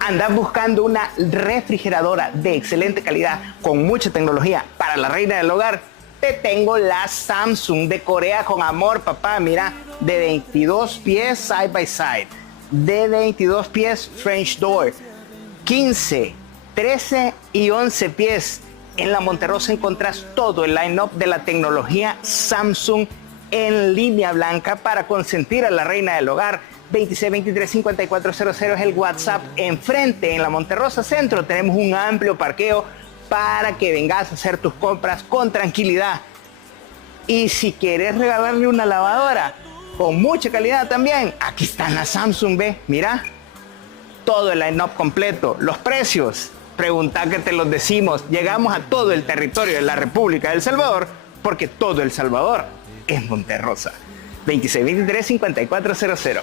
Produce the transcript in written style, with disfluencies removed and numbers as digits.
¿Andas buscando una refrigeradora de excelente calidad con mucha tecnología para la reina del hogar? Te tengo la Samsung de Corea con amor, papá. Mira, de 22 pies side by side, de 22 pies French door, 15, 13 y 11 pies. En la Monterrosa encontrás todo el line-up de la tecnología Samsung en línea blanca para consentir a la reina del hogar. 2623-5400 es el WhatsApp. Enfrente, en la Monterrosa Centro, tenemos un amplio parqueo para que vengas a hacer tus compras con tranquilidad. Y si quieres regalarle una lavadora con mucha calidad también, aquí está la Samsung, ve, mira, todo el line-up completo, los precios, pregunta que te los decimos. Llegamos a todo el territorio de la República de El Salvador, porque todo El Salvador es Monterrosa. 2623-5400.